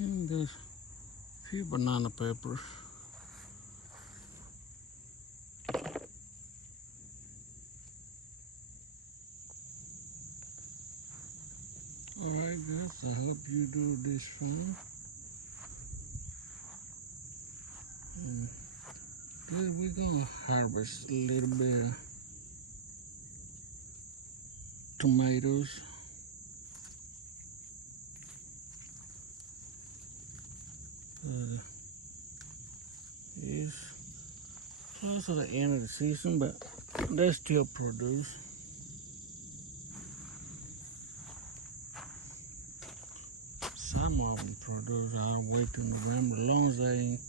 And there's a few banana peppers. Alright guys, I hope you do this fine. Today we're gonna harvest a little bit of tomatoes. It's close to the end of the season, but they still produce. Some of them produce. I'll wait till November, as long as they ain't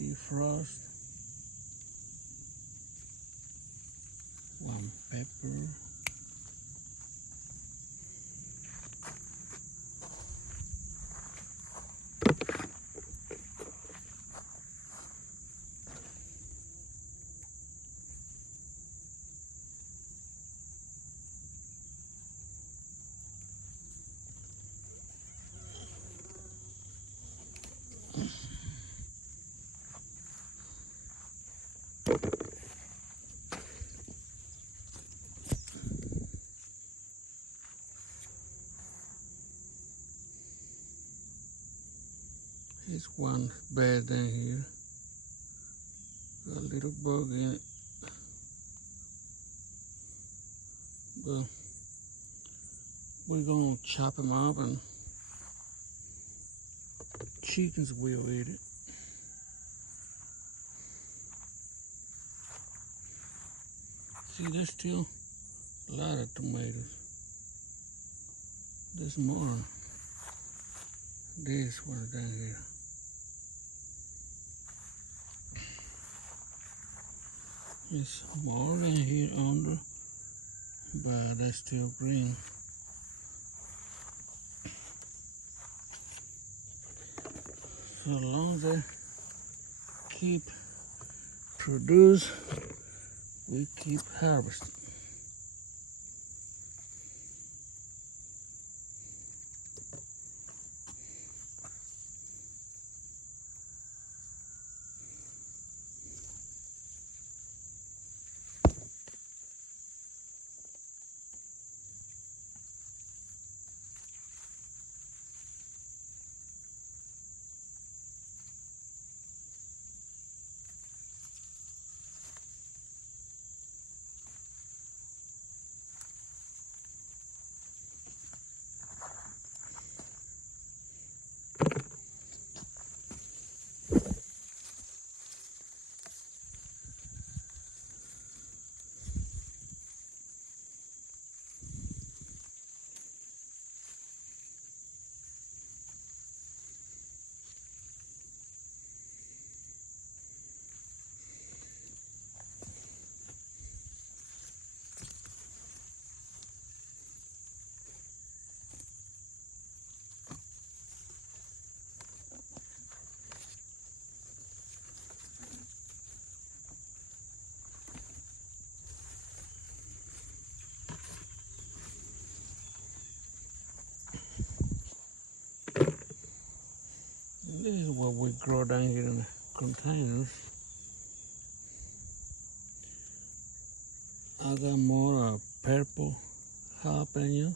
defrost. One pepper. Here's one bed down here. Got a little bug in it. But we're gonna chop them up and chickens will eat it. See, there's still a lot of tomatoes. There's more. This one down here. There's more in here under, but they're still green. So long as they keep produce, we keep harvesting. This is what we grow down here in the containers. I got more purple jalapeno.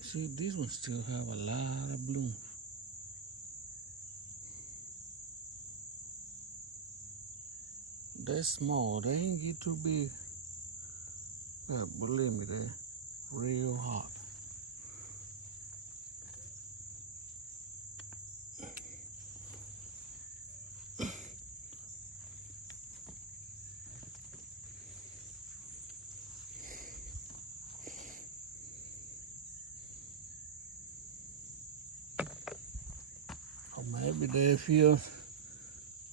See, these ones still have a lot of blooms. They're small, they ain't get too big. But believe me, they're real hot. Or maybe they feel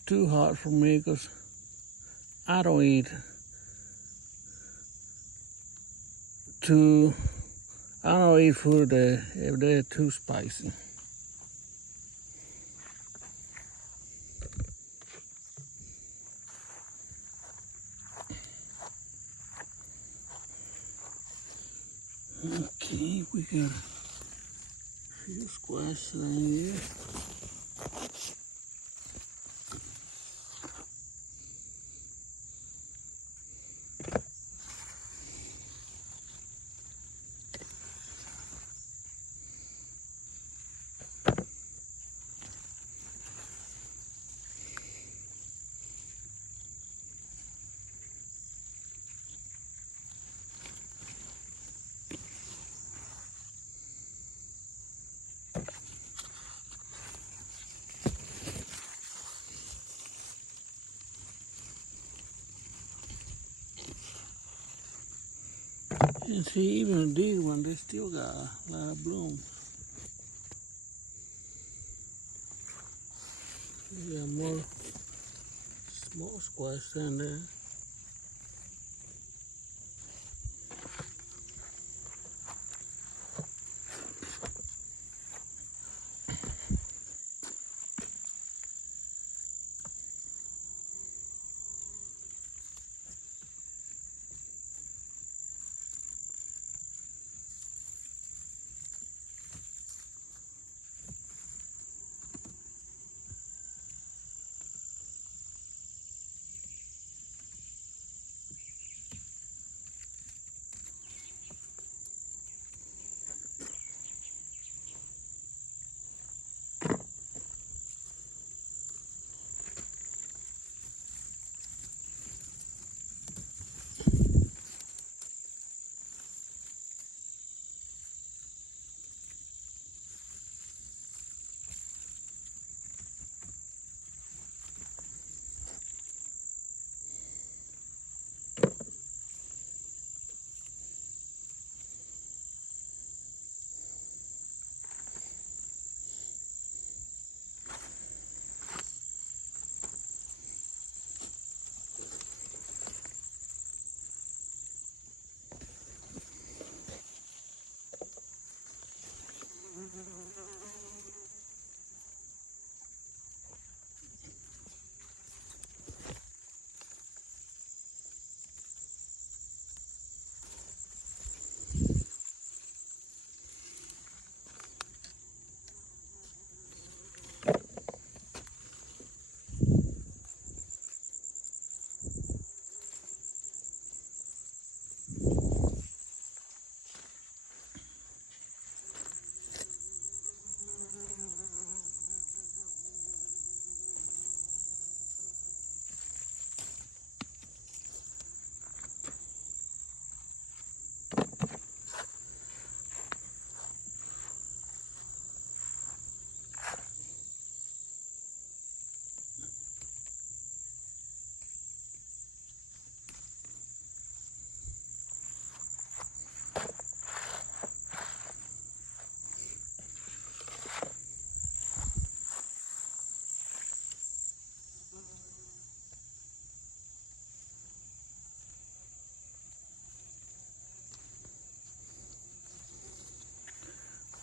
too hot for me because I don't eat food if they're too spicy. Okay. Okay, we got a few squash in here. And see, even these ones, they still got a lot of bloom. We got more small squash in there.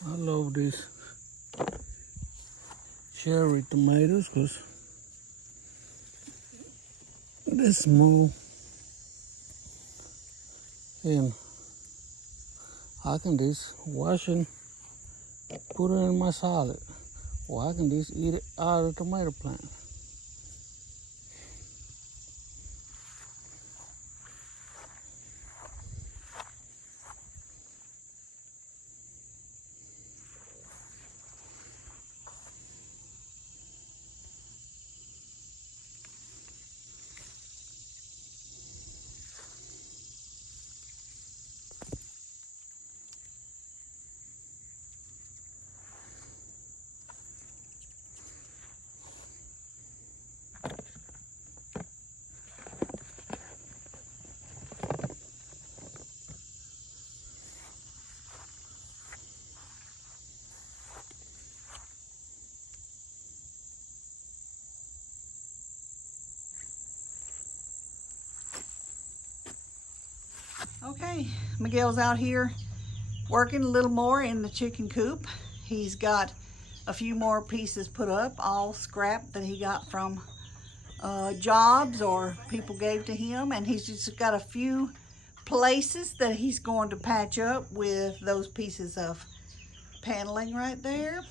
I love these cherry tomatoes because they're small and I can just wash and put it in my salad, or I can just eat it out of the tomato plant. Okay, Miguel's out here working a little more in the chicken coop. He's got a few more pieces put up, all scrap that he got from jobs or people gave to him, and he's just got a few places that he's going to patch up with those pieces of paneling right there.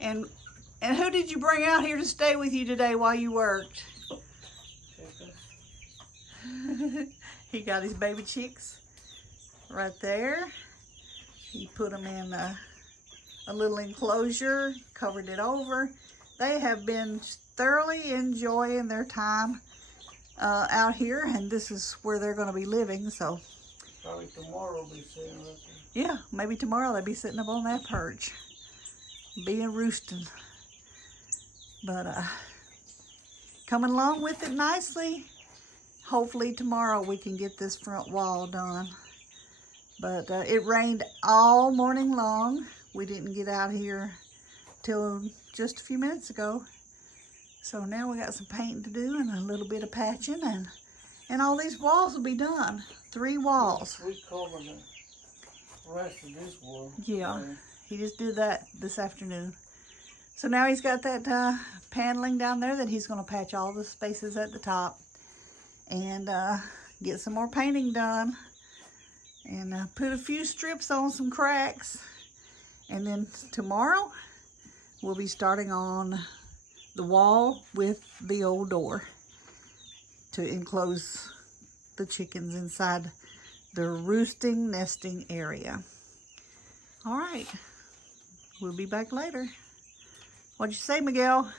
And who did you bring out here to stay with you today while you worked? He got his baby chicks right there. He put them in a little enclosure, covered it over. They have been thoroughly enjoying their time out here, and this is where they're going to be living. So probably tomorrow we'll be sitting right there. Yeah, maybe tomorrow they'll be sitting up on that perch, being roosting. But coming along with it nicely. Hopefully tomorrow we can get this front wall done. But it rained all morning long. We didn't get out here till just a few minutes ago. So now we got some painting to do and a little bit of patching, and all these walls will be done. 3 walls. We covered the rest of this wall. Yeah, he just did that this afternoon. So now he's got that paneling down there that he's going to patch all the spaces at the top and get some more painting done and put a few strips on some cracks. And then tomorrow we'll be starting on the wall with the old door to enclose the chickens inside the roosting, nesting area. All right, we'll be back later. What'd you say, Miguel?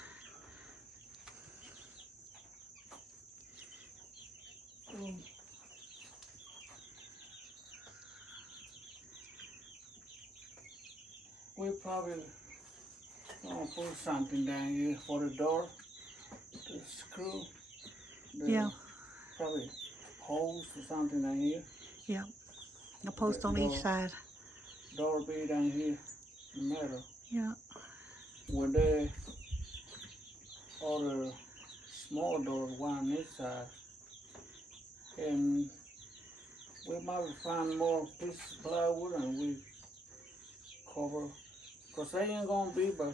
We'll probably put something down here for the door, the screw. Yeah. Probably holes or something down here. Yeah. A post on each side. Door be down here in the middle. Yeah. When they order small doors, one on each side, and we might find more pieces of plywood and we cover, because they ain't gonna be, but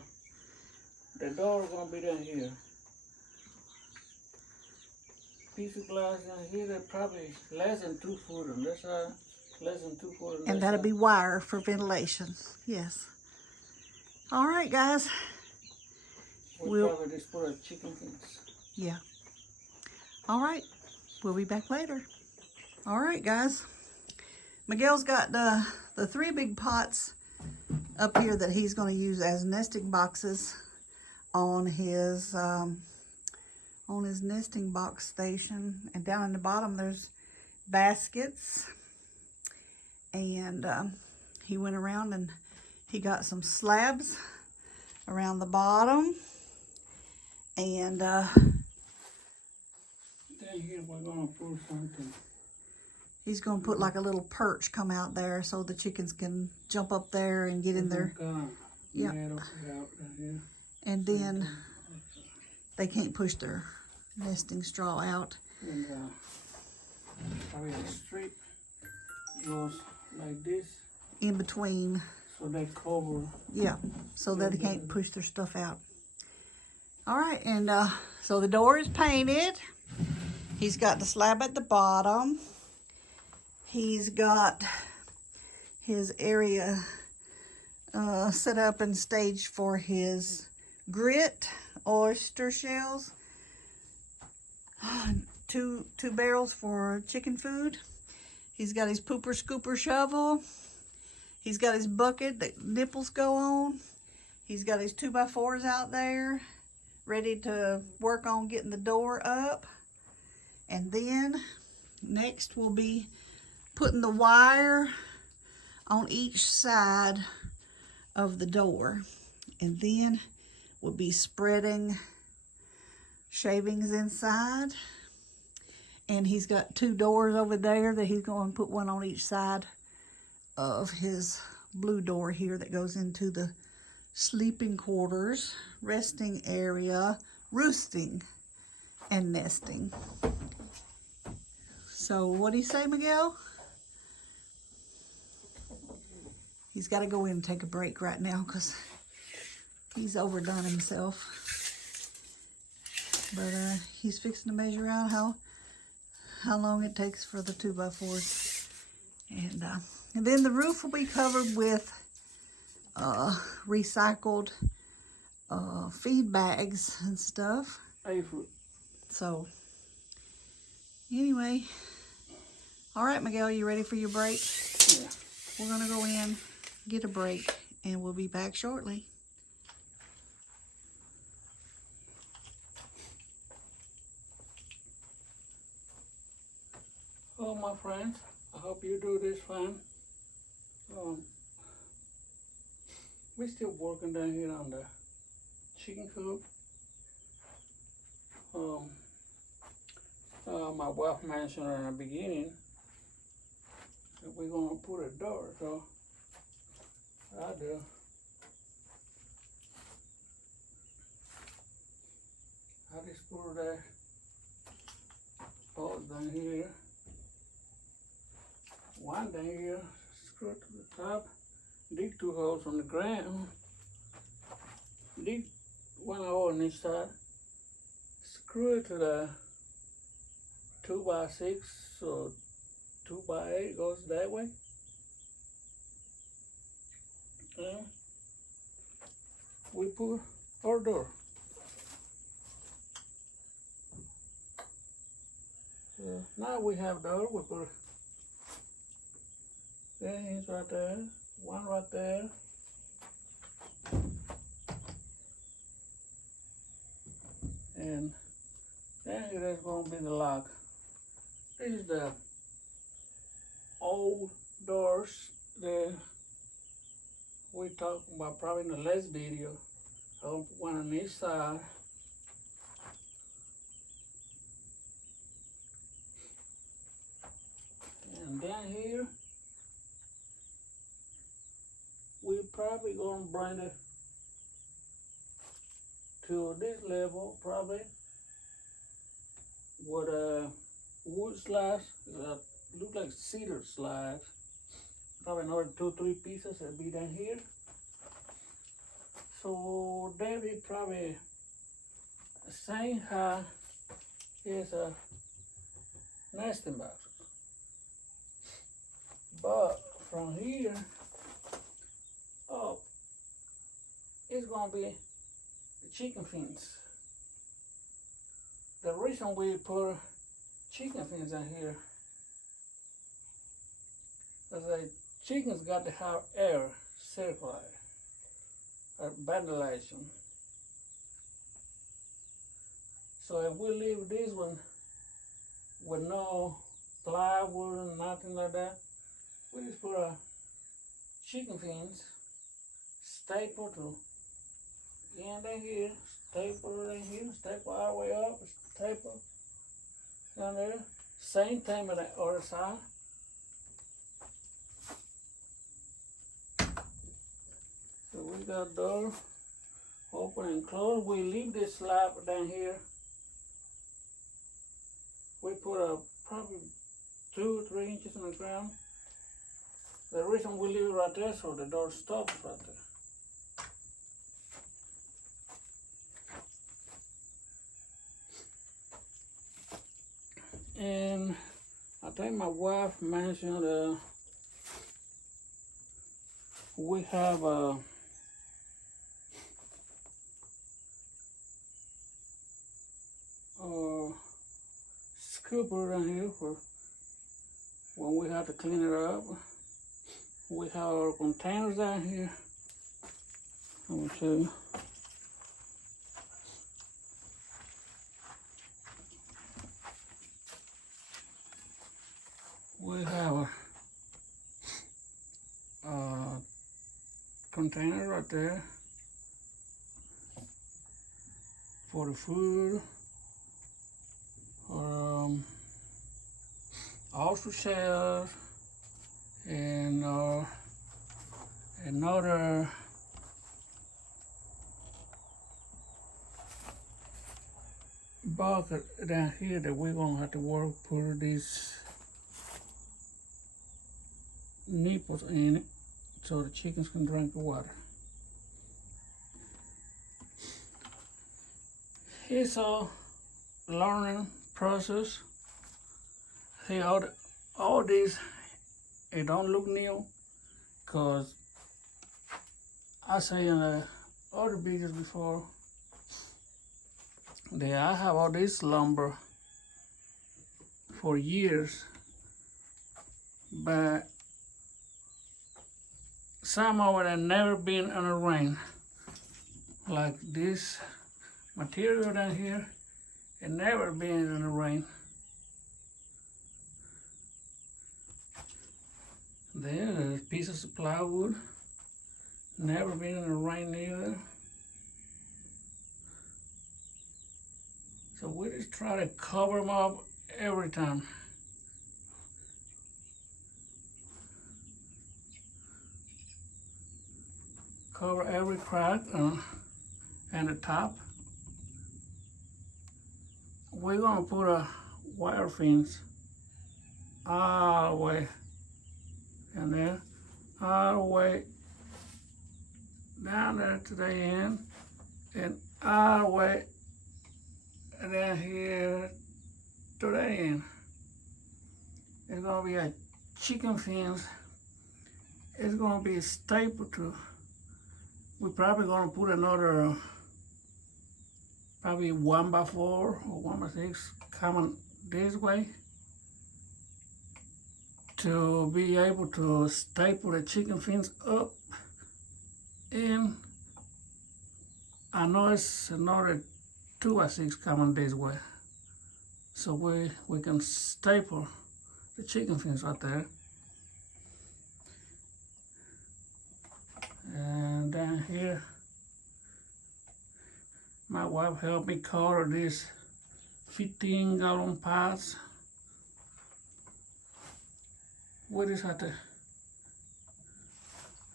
the door gonna be down here. Piece of glass down here, they're probably less than 2 foot on this side, less than 2 foot on this side. And that'll be wire for ventilation. Yes. All right, guys. We'll probably just put a chicken fence. Yeah. All right. We'll be back later. All right, guys. Miguel's got the 3 big pots up here that he's going to use as nesting boxes on his nesting box station. And down in the bottom there's baskets. And he went around and he got some slabs around the bottom. And down here we're gonna put something. He's gonna put like a little perch come out there so the chickens can jump up there and get in there. Yeah. And then they can't push their nesting straw out. And probably a strip goes like this. In between. So they cover. Yeah, so that they can't push their stuff out. All right, and so the door is painted. He's got the slab at the bottom. He's got his area set up and staged for his grit, oyster shells, 2 barrels for chicken food. He's got his pooper scooper shovel. He's got his bucket that nipples go on. He's got his 2x4s out there ready to work on getting the door up. And then next we'll be putting the wire on each side of the door. And then we'll be spreading shavings inside. And he's got 2 doors over there that he's going to put one on each side of his blue door here that goes into the sleeping quarters, resting area, roosting, and nesting. So what do you say, Miguel? He's got to go in and take a break right now because he's overdone himself. But he's fixing to measure out how long it takes for the 2x4s. And then the roof will be covered with recycled feed bags and stuff. April. So, anyway. All right, Miguel, you ready for your break? Yeah. We're going to go in, get a break, and we'll be back shortly. Hello, my friends. I hope you do this fine. We're still working down here on the chicken coop. My wife mentioned in the beginning that we're gonna put a door, so I do. I just put that bolt down here, one down here, screw it to the top, dig 2 holes on the ground, dig 1 hole on each side, screw it to the 2x6, so 2x8 goes that way. And we put our door. So now we have door, we put that hinge right there, one right there. And then here is going to be the lock. This is the old doors that we talked about probably in the last video. I'll put one on each side. And down here, we're probably going to bring it to this level, probably with wood slabs, look like cedar slabs. Probably another 2-3 pieces that'll be down here. So they'll be probably the same high as a nesting box. But from here up, it's gonna be the chicken fins. The reason we put chicken fins in here is the chickens got to have air circulate, ventilation. So if we leave this one with no plywood and nothing like that, we just put a chicken fins, staple to end in here, staple in here, staple all the way up, staple down there. Same thing on the other side. So we got door open and close. We leave this slab down here. We put probably 2 or 3 inches on the ground. The reason we leave it right there so the door stops right there. And I think my wife mentioned we have a scooper down here for when we have to clean it up. We have our containers down here. I will show you. We have a container right there for the food, oyster shells, and another bucket down here that we're gonna have to work put these nipples in it so the chickens can drink the water. It's a learning process. Hey, all these it don't look new, cause I say in the other videos before that I have all this lumber for years, but some of it had never been in the rain. Like this material down here, it never been in the rain. There's pieces of plywood, never been in the rain either. So we just try to cover them up every time. Cover every crack and the top. We're gonna put a wire fence all the way in there, all the way down there to the end, and all the way down here to the end. It's gonna be a chicken fence. It's gonna be a staple to. We're probably gonna put another, probably 1x4 or 1x6 coming this way to be able to staple the chicken fence up. And I know it's another 2x6 coming this way, so we can staple the chicken fence right there. And down here, my wife helped me color these 15-gallon pots. We just have to,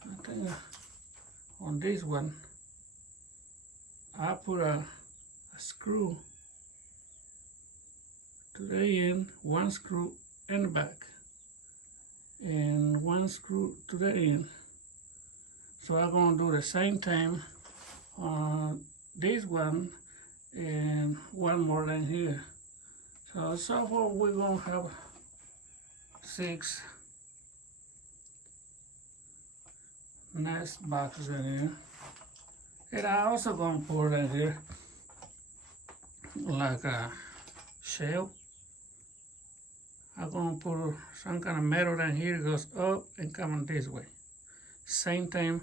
I think on this one, I put a screw to the end, one screw in the back, and one screw to the end. So I'm gonna do the same thing on this one and one more than here. So far we're gonna have 6 nest boxes in here. And I also gonna put in here like a shell. I'm gonna put some kind of metal down here, goes up and coming this way. Same thing,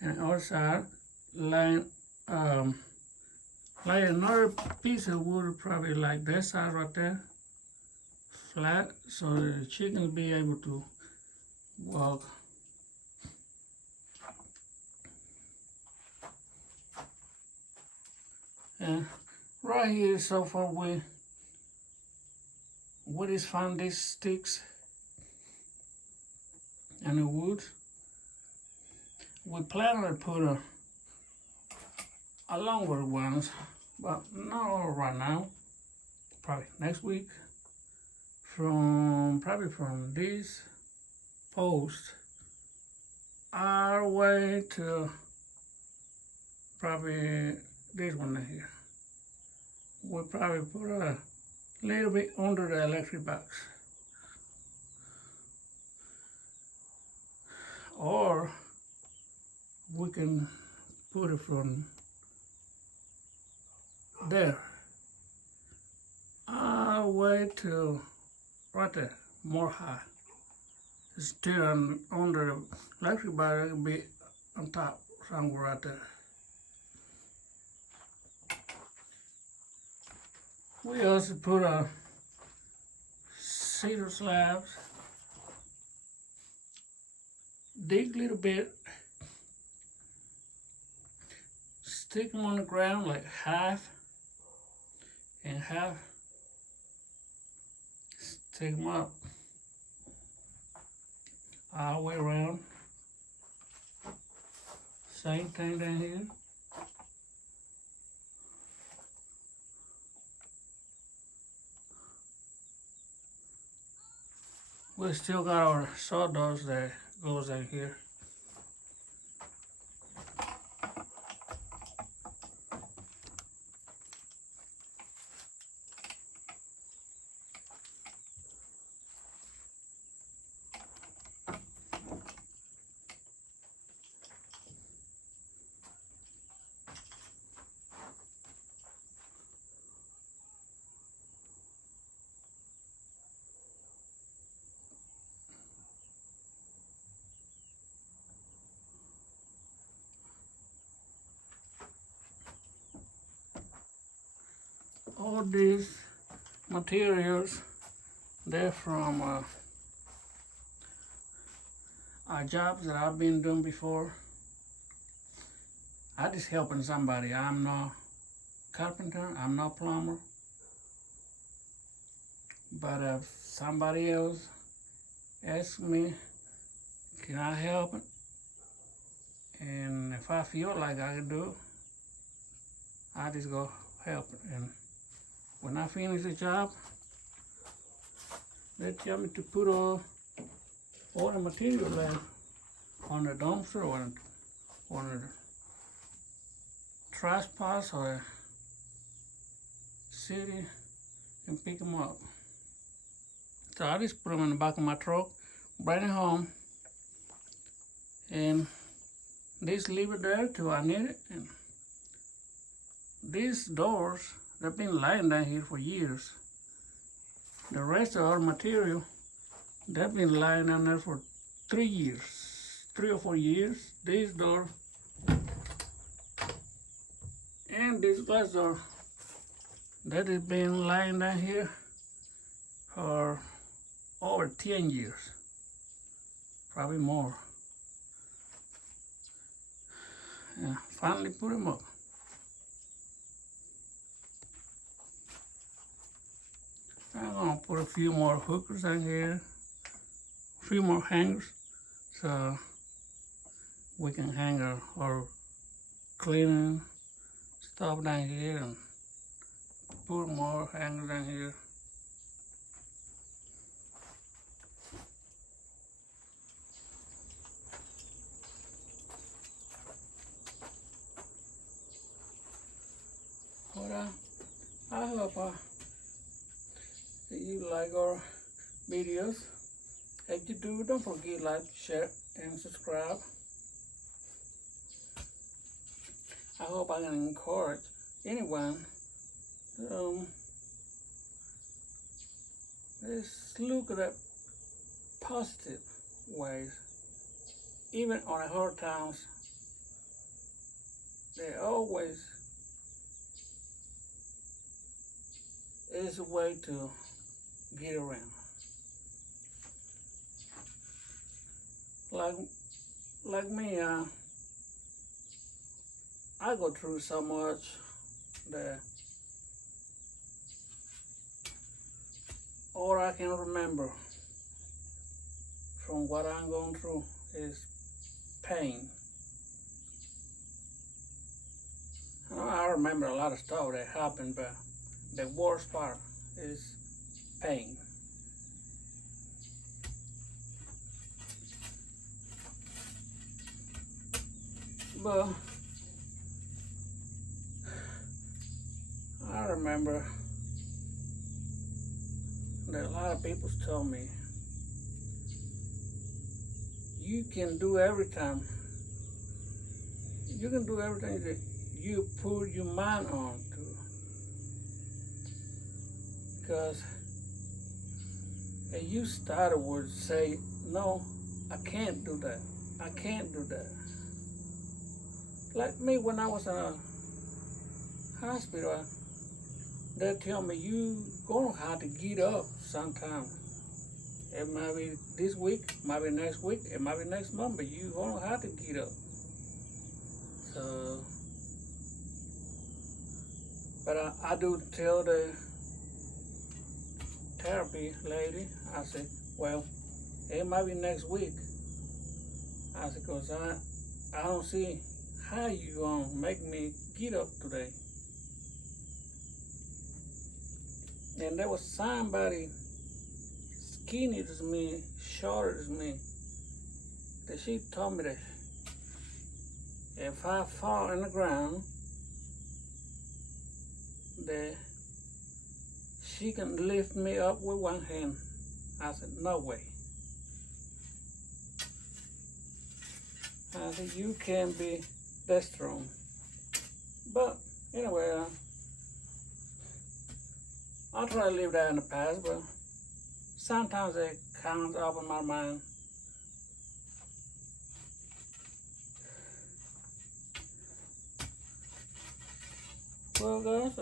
and also lay another piece of wood, probably like this side right there, flat, so the chicken will be able to walk. And right here, so far we just found these sticks and the wood. We plan to put a longer ones, but not right now. Probably next week. Probably from this post all the way to probably this one here. We'll probably put a little bit under the electric box. Or we can put it from there all the way to right there, more high. Still under the electric box, it will be on top, somewhere right there. We also put a cedar slabs, dig a little bit, stick them on the ground like half and half, stick them up all the way around. Same thing down here. We still got our sawdust that goes in here. all these materials, they're from jobs that I've been doing before. I just helping somebody. I'm no carpenter, I'm no plumber. But if somebody else asks me, can I help it? And if I feel like I can do it, I just go help it. And when I finish the job, they tell me to put all the material there on the dumpster or on the trash pots or city and pick them up. So I just put them in the back of my truck, bring it home, and just leave it there till I need it. And these doors, they've been lying down here for years. The rest of our material, they've been lying down there for 3 years, 3 or 4 years. This door and this glass door, that has been lying down here for over 10 years, probably more. Yeah, finally put them up. I'm gonna put a few more hookers in here, a few more hangers, so we can hang our cleaning stuff down here and put more hangers in here. But I hope that you like our videos. If you do, don't forget to like, share, and subscribe. I hope I can encourage anyone to just look at positive ways. Even on the hard times, there always is a way to get around. Like me, I go through so much that all I can remember from what I'm going through is pain. I remember a lot of stuff that happened, but the worst part is pain. But I remember that a lot of people told me, you can do everything. You can do everything that you put your mind on to. Because if you started would say, no, I can't do that. I can't do that. Like me, when I was in a hospital, they tell me you gonna have to get up sometime. It might be this week, might be next week, it might be next month, but you gonna have to get up. So, but I do tell the therapy lady, I say, well, it might be next week. I said, cause I don't see how you gonna make me get up today. And there was somebody skinny as me, shorter as me, that she told me that if I fall in the ground, that she can lift me up with one hand. I said, no way. I said, you can't be that strong. But anyway, I try to live that in the past, but sometimes it comes up in my mind. Well, guys,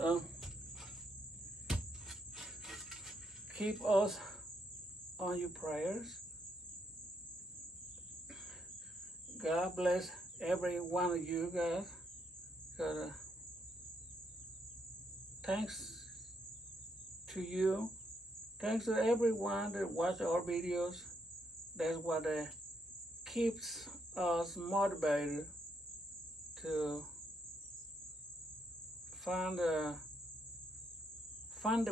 keep us on your prayers. God bless every one of you guys. Thanks to you. Thanks to everyone that watch our videos. That's what keeps us motivated to find the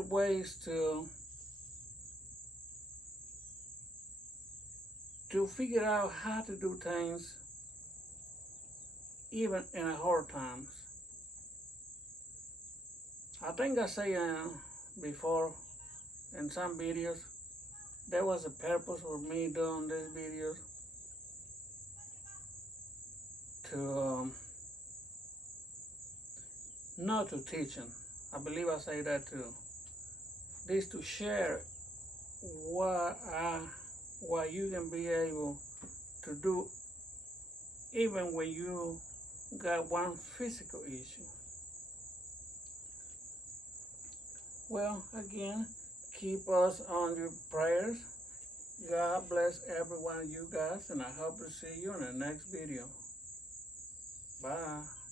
ways to figure out how to do things even in hard times. I think I say before in some videos, there was a purpose for me doing these videos to not to teaching. I believe I say that too. This to share what you can be able to do even when you got one physical issue. Well, again, keep us on your prayers. God bless every one of you guys, and I hope to see you in the next video. Bye.